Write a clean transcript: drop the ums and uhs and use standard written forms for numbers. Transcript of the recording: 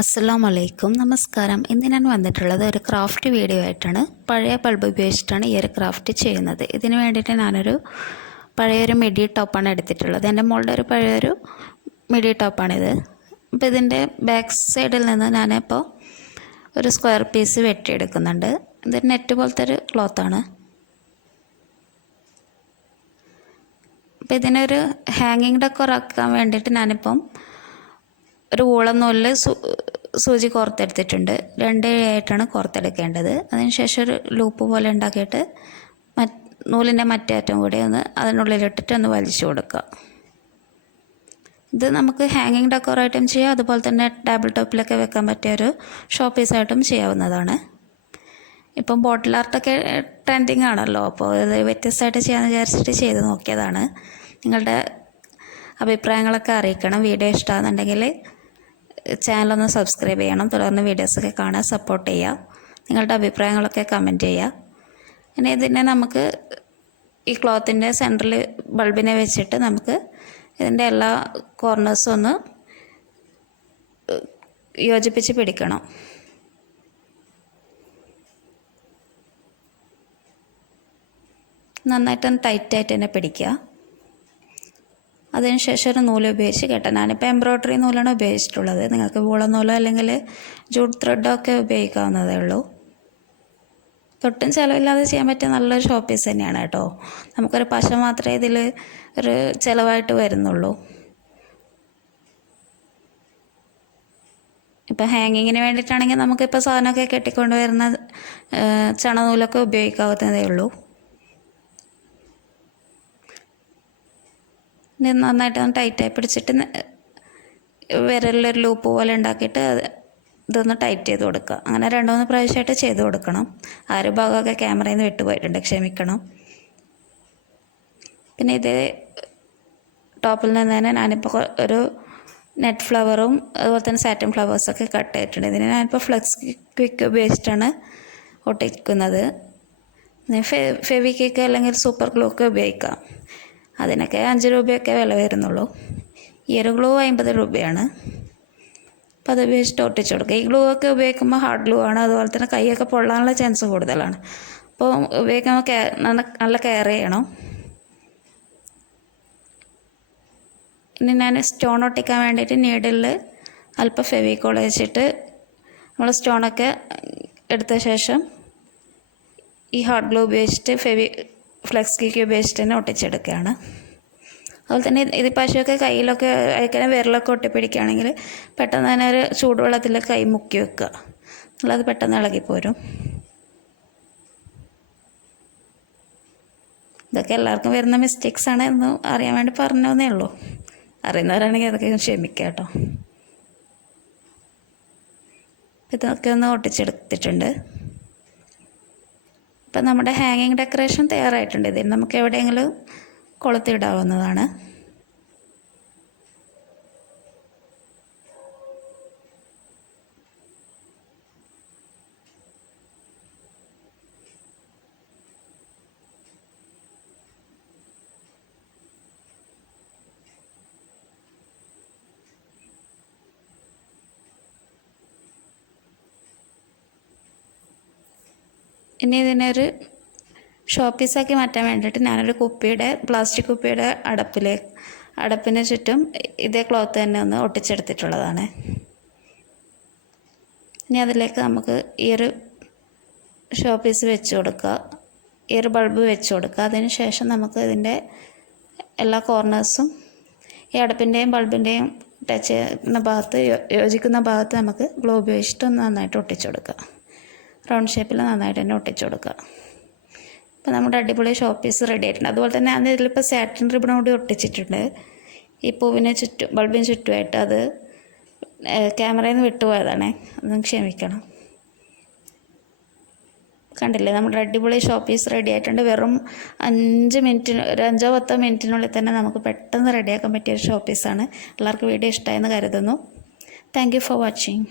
അസ്സലാമലൈക്കും, നമസ്കാരം. ഇന്ന് ഞാൻ വന്നിട്ടുള്ളത് ഒരു ക്രാഫ്റ്റ് വീഡിയോ ആയിട്ടാണ്. പഴയ ബൾബ് ഉപയോഗിച്ചിട്ടാണ് ഈ ഒരു ക്രാഫ്റ്റ് ചെയ്യുന്നത്. ഇതിന് വേണ്ടിയിട്ട് ഞാനൊരു പഴയൊരു മിഡി ടോപ്പാണ് എടുത്തിട്ടുള്ളത്. എൻ്റെ മോളുടെ ഒരു പഴയൊരു മിഡി ടോപ്പാണിത്. അപ്പോൾ ഇതിൻ്റെ ബാക്ക് സൈഡിൽ നിന്ന് ഞാനിപ്പോൾ ഒരു സ്ക്വയർ പീസ് വെട്ടിയെടുക്കുന്നുണ്ട്. ഇത് നെറ്റ് പോലത്തെ ഒരു ക്ലോത്താണ്. അപ്പോൾ ഇതിനൊരു ഹാങ്ങിങ് ഡെക്കോർ ആക്കാൻ വേണ്ടിയിട്ട് ഞാനിപ്പം ഒരു വൂളൻ നൂലിൽ സൂചി കോർത്തെടുത്തിട്ടുണ്ട്. 2 ആയിട്ടാണ് കോർത്തെടുക്കേണ്ടത്. അതിനുശേഷം ഒരു ലൂപ്പ് പോലെ ഉണ്ടാക്കിയിട്ട് നൂലിൻ്റെ മറ്റേ അറ്റം കൂടി ഒന്ന് അതിനുള്ളിലിട്ടിട്ട് ഒന്ന് വലിച്ചു കൊടുക്കുക. ഇത് നമുക്ക് ഹാങ്ങിങ് ഡെക്കോറായിട്ടും ചെയ്യാം, അതുപോലെ തന്നെ ടേബിൾ ടോപ്പിലൊക്കെ വെക്കാൻ പറ്റിയ ഒരു ഷോ പീസായിട്ടും ചെയ്യാവുന്നതാണ്. ഇപ്പം ബോട്ടിൽ ആർട്ടൊക്കെ ട്രെൻഡിങ് ആണല്ലോ, അപ്പോൾ ഇത് വ്യത്യസ്തമായിട്ട് ചെയ്യാമെന്ന് വിചാരിച്ചിട്ട് ചെയ്ത് നോക്കിയതാണ്. നിങ്ങളുടെ അഭിപ്രായങ്ങളൊക്കെ അറിയിക്കണം. വീഡിയോ ഇഷ്ടമാണെന്നുണ്ടെങ്കിൽ ചാനലൊന്ന് സബ്സ്ക്രൈബ് ചെയ്യണം. തുടർന്ന് വീഡിയോസൊക്കെ കാണാൻ സപ്പോർട്ട് ചെയ്യുക. നിങ്ങളുടെ അഭിപ്രായങ്ങളൊക്കെ കമൻറ്റ് ചെയ്യുക. പിന്നെ ഇതിനെ നമുക്ക് ഈ ക്ലോത്തിൻ്റെ സെൻറ്ററിൽ ബൾബിനെ വെച്ചിട്ട് നമുക്ക് ഇതിൻ്റെ എല്ലാ കോർണേഴ്സും ഒന്ന് യോജിപ്പിച്ച് പിടിക്കണം. നന്നായിട്ടൊന്ന് ടൈറ്റായിട്ട് തന്നെ പിടിക്കുക. അതിനുശേഷം ഒരു നൂല് ഉപയോഗിച്ച് കെട്ടാൻ. ഞാനിപ്പോൾ എംബ്രോയ്ഡറി നൂലാണ് ഉപയോഗിച്ചിട്ടുള്ളത്. നിങ്ങൾക്ക് വൂളൻ നൂലോ അല്ലെങ്കിൽ ജൂട്ട് ത്രെഡോ ഒക്കെ ഉപയോഗിക്കാവുന്നതേ ഉള്ളൂ. തൊട്ടും ചിലവില്ലാതെ ചെയ്യാൻ പറ്റിയ നല്ലൊരു ഷോ പീസ് തന്നെയാണ് കേട്ടോ. നമുക്കൊരു പശ മാത്രമേ ഇതിൽ ഒരു ചിലവായിട്ട് വരുന്നുള്ളൂ. ഇപ്പോൾ ഹാങ്ങിങ്ങിന് വേണ്ടിയിട്ടാണെങ്കിൽ നമുക്കിപ്പോൾ സാധനമൊക്കെ കെട്ടിക്കൊണ്ട് വരുന്ന ചണനൂലൊക്കെ ഉപയോഗിക്കാവുന്നതേ ഉള്ളൂ. നന്നായിട്ട് ടൈറ്റായി പിടിച്ചിട്ട് വിരലിലൊരു ലൂപ്പ് പോലെ ഉണ്ടാക്കിയിട്ട് ഇതൊന്ന് ടൈറ്റ് ചെയ്ത് കൊടുക്കുക. അങ്ങനെ 2-3 പ്രാവശ്യമായിട്ട് ചെയ്ത് കൊടുക്കണം. ആ ഒരു ഭാഗമൊക്കെ ക്യാമറയിൽ നിന്ന് വിട്ടുപോയിട്ടുണ്ട്, ക്ഷമിക്കണം. പിന്നെ ഇത് ടോപ്പിൽ നിന്ന് തന്നെ ഞാനിപ്പോൾ ഒരു നെറ്റ് ഫ്ലവറും അതുപോലെ തന്നെ സാറ്റിൻ ഫ്ലവേഴ്സൊക്കെ കട്ട് ചെയ്തിട്ടുണ്ട്. ഇതിന് ഞാനിപ്പോൾ ഫ്ലെക്സ് ക്വിക്ക് ഉപയോഗിച്ചിട്ടാണ് ഒട്ടിക്കുന്നത്. ഫെവിക്വിക്ക് അല്ലെങ്കിൽ സൂപ്പർ ഗ്ലൂ ഒക്കെ ഉപയോഗിക്കാം. അതിനൊക്കെ 5 രൂപയൊക്കെ വില വരുന്നുള്ളൂ. ഈ ഒരു ഗ്ലൂ 50 രൂപയാണ്. അപ്പോൾ അത് ഉപയോഗിച്ചിട്ട് ഒട്ടിച്ചു കൊടുക്കുക. ഈ ഗ്ലൂ ഒക്കെ ഉപയോഗിക്കുമ്പോൾ ഹാർഡ് ഗ്ലൂ ആണ്, അതുപോലെ തന്നെ കൈയൊക്കെ പൊള്ളാനുള്ള ചാൻസ് കൂടുതലാണ്. അപ്പോൾ ഉപയോഗിക്കുമ്പോൾ നല്ല കെയർ ചെയ്യണം. ഇനി ഞാൻ സ്റ്റോൺ ഒട്ടിക്കാൻ വേണ്ടിയിട്ട് നീഡിലിൽ അല്പം ഫെവിക്കോൾ വെച്ചിട്ട് നമ്മൾ സ്റ്റോണൊക്കെ എടുത്ത ശേഷം ഈ ഹാർഡ് ഗ്ലൂ ഉപയോഗിച്ചിട്ട് ഫ്ലെക്സ് ക്വിക്ക് ഉപയോഗിച്ചിട്ട് തന്നെ ഒട്ടിച്ചെടുക്കുകയാണ്. അതുപോലെ തന്നെ ഇത് പശുവൊക്കെ കയ്യിലൊക്കെ അയക്കാൻ വിരലൊക്കെ ഒട്ടിപ്പിടിക്കുകയാണെങ്കിൽ പെട്ടെന്ന് തന്നെ ഒരു ചൂടുവെള്ളത്തിൽ കൈ മുക്കി വെക്കുക. അല്ലാതെ പെട്ടെന്ന് ഇളകിപ്പോരും. ഇതൊക്കെ എല്ലാവർക്കും വരുന്ന മിസ്റ്റേക്സാണ് എന്ന് അറിയാൻ വേണ്ടി പറഞ്ഞതേ ഉള്ളൂ. അറിയുന്നവരാണെങ്കിൽ അതൊക്കെ ക്ഷമിക്കുക കേട്ടോ. ഇതൊക്കെ ഒന്ന് ഒട്ടിച്ചെടുത്തിട്ടുണ്ട്. ഇപ്പം നമ്മുടെ ഹാങ്ങിങ് ഡെക്കറേഷൻ തയ്യാറായിട്ടുണ്ട്. ഇതിന് നമുക്ക് എവിടെയെങ്കിലും കൊളുത്തിടാവുന്നതാണ്. ഇനി ഇതിനൊരു ഷോ പീസാക്കി മാറ്റാൻ വേണ്ടിയിട്ട് ഞാനൊരു പ്ലാസ്റ്റിക് കുപ്പിയുടെ അടപ്പിന് ചുറ്റും ഇതേ ക്ലോത്ത് തന്നെ ഒന്ന് ഒട്ടിച്ചെടുത്തിട്ടുള്ളതാണ്. ഇനി അതിലേക്ക് നമുക്ക് ഈ ഒരു ഷോ പീസ് വെച്ച് കൊടുക്കുക, ഈ ഒരു ബൾബ് വെച്ച് കൊടുക്കുക. അതിന് ശേഷം നമുക്ക് ഇതിൻ്റെ എല്ലാ കോർണേഴ്സും ഈ അടപ്പിൻ്റെയും ബൾബിൻ്റെയും ടച്ച് ചെയ്യുന്ന ഭാഗത്ത് യോജിക്കുന്ന ഭാഗത്ത് നമുക്ക് ഗ്ലൂ ഉപയോഗിച്ചിട്ട് ഒന്ന് നന്നായിട്ട് ഒട്ടിച്ചു കൊടുക്കുക. റൗണ്ട് ഷേപ്പിൽ നന്നായിട്ട് തന്നെ ഒട്ടിച്ചു കൊടുക്കുക. അപ്പോൾ നമ്മുടെ അടിപൊളി ഷോ പീസ് റെഡി ആയിട്ടുണ്ട്. അതുപോലെ തന്നെ ഞാൻ ഇതിലിപ്പോൾ സാറ്റിൻ റിബൺ കൂടി ഒട്ടിച്ചിട്ടുണ്ട്. ഈ പൂവിന് ചുറ്റും ബൾബിന് ചുറ്റുമായിട്ട്. അത് ക്യാമറയിൽ നിന്ന് വിട്ടുപോയതാണേ, അതൊന്ന് ക്ഷമിക്കണം. കണ്ടില്ലേ, നമ്മുടെ അടിപൊളി ഷോ പീസ് റെഡി ആയിട്ടുണ്ട്. വെറും 5 മിനിറ്റിന് ഒരു 5-10 മിനിറ്റിനുള്ളിൽ തന്നെ നമുക്ക് പെട്ടെന്ന് റെഡിയാക്കാൻ പറ്റിയ ഒരു ഷോ പീസാണ്. എല്ലാവർക്കും വീഡിയോ ഇഷ്ടമായെന്ന് കരുതുന്നു. Thank you for watching.